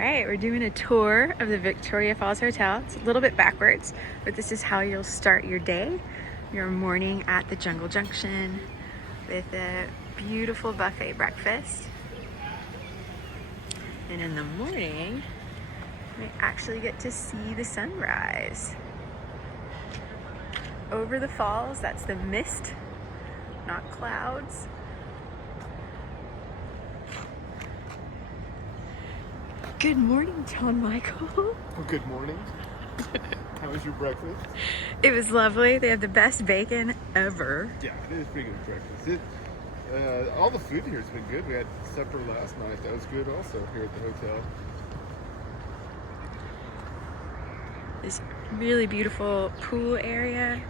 right, we're doing a tour of the Victoria Falls Hotel. It's a little bit backwards, but this is how you'll start your day, your morning at the Jungle Junction with a beautiful buffet breakfast. And in the morning, we actually get to see the sunrise. Over the falls, that's the mist, not clouds. Good morning, John Michael. Well, good morning. How was your breakfast? It was lovely. They have the best bacon ever. Yeah, it is pretty good breakfast. All the food here has been good. We had supper last night. That was good also here at the hotel. This really beautiful pool area.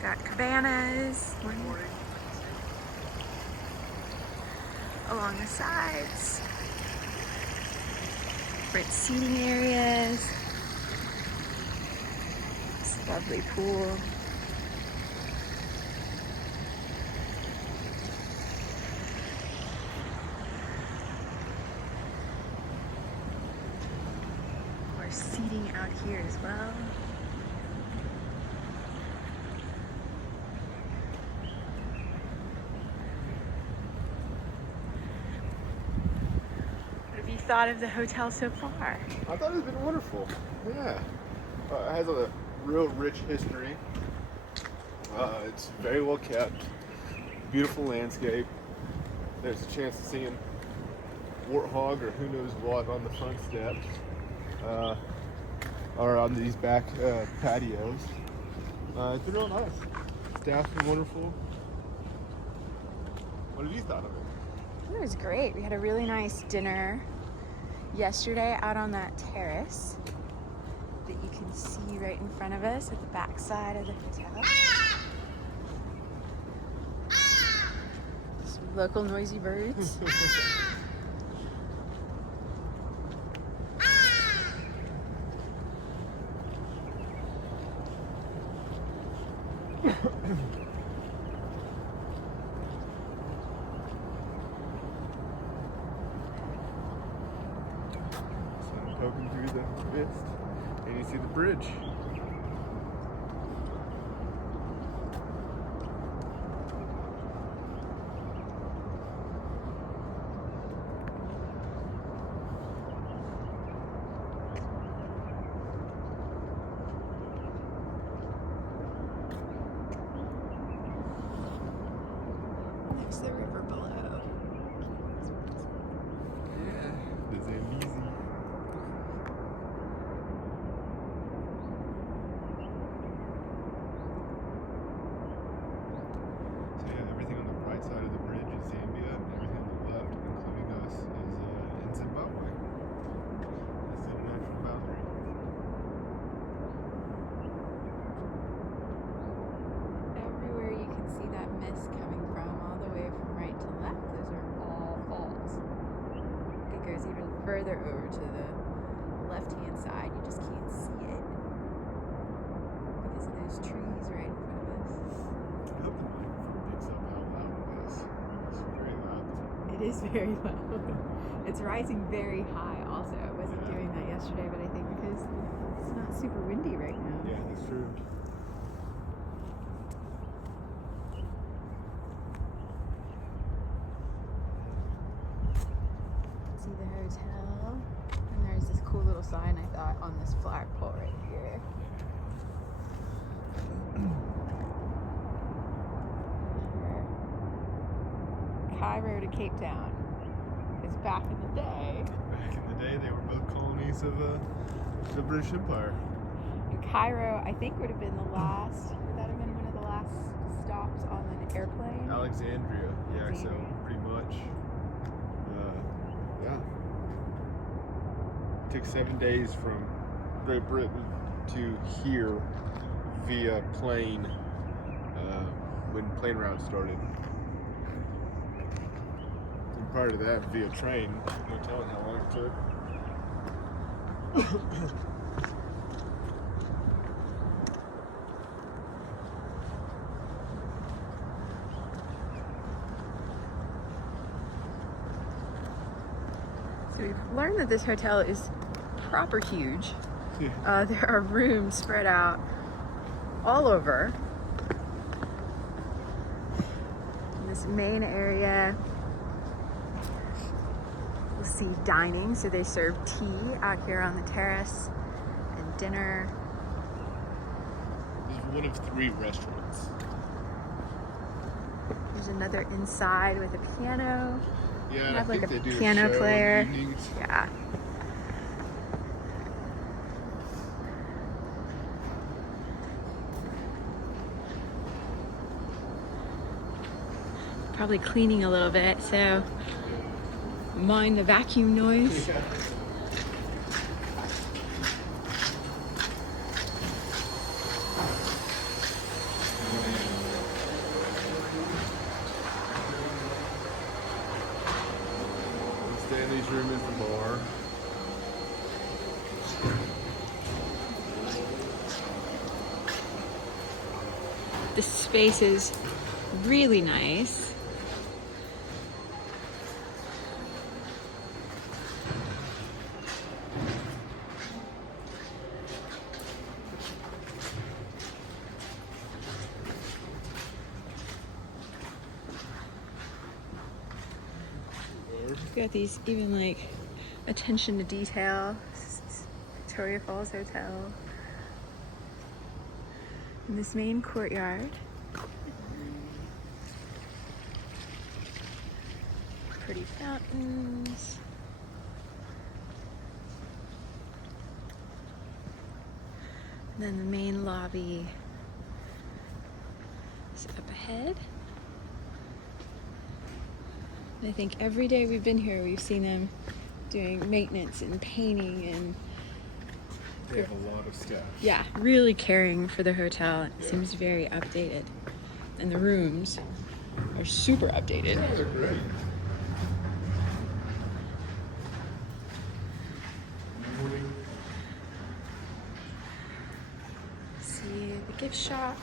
Got cabanas along the sides, different seating areas, this lovely pool. More seating out here as well. Thought of the hotel so far? I thought it's been wonderful. Yeah. It has a real rich history. It's very well kept. Beautiful landscape. There's a chance of seeing warthog or who knows what on the front steps. Or on these back patios. It's been real nice. Staff's been wonderful. What did you thought of it? It was great. We had a really nice dinner yesterday out on that terrace that you can see right in front of us at the back side of the hotel. Some local noisy birds. Poking through the mist, and you see the bridge. There's the river below. Yeah, the Zambezi. Everything on the right side of the bridge is Zambia, and everything on the left, including us, is in Zimbabwe. That's the international boundary. Everywhere you can see that mist coming from, all the way from right to left, those are all falls. It goes even further over to the left-hand side. You just can't see it because of those trees right in front of us. I hope the microphone picks up how loud it is. It's very loud. It is very loud. It's rising very high also. I wasn't doing that yesterday, but I think because it's not super windy right now. Yeah, that's true. See the hotel, and there's this cool little sign I thought on this flagpole right here. Cairo to Cape Town is back in the day. Back in the day, they were both colonies of the British Empire. And Cairo, I think, would have been the last. Would that have been one of the last stops on an airplane? Alexandria, yeah, so Alexandria. pretty much. Yeah. It took 7 days from Great Britain to here via plane when plane routes started. And prior to that, via train. No telling how long it took. learned that this hotel is proper huge. There are rooms spread out all over. In this main area, we'll see dining, so they serve tea out here on the terrace and dinner. This is one of 3 restaurants. There's another inside with a piano. Yeah, They have I like think a they do piano a show player. in the evenings. Yeah. Probably cleaning a little bit, so mind the vacuum noise. Stanley's room is the bar. The space is really nice. We've got these even like attention to detail. Victoria Falls Hotel. In this main courtyard. Pretty fountains. And then the main lobby is up ahead. And I think every day we've been here, we've seen them doing maintenance and painting and They have a lot of staff. yeah, really caring for the hotel. It seems very updated. And the rooms are super updated. Yeah, they're great. See the gift shop,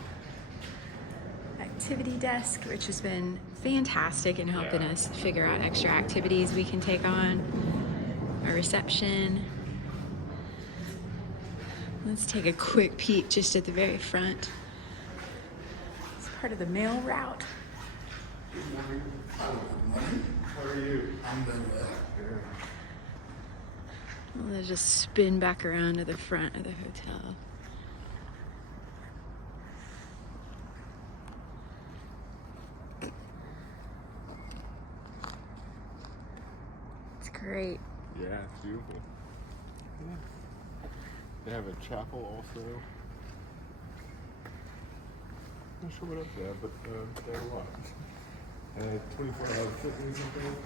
activity desk, which has been fantastic in helping us figure out extra activities we can take on. Our reception. Let's take a quick peek just at the very front. It's part of the mail route. How are you? I'm good. We'll just spin back around to the front of the hotel. It's great. Yeah, it's beautiful. Yeah. They have a chapel also. Not sure what else they have, but they have a lot. 24-hour fitness and things.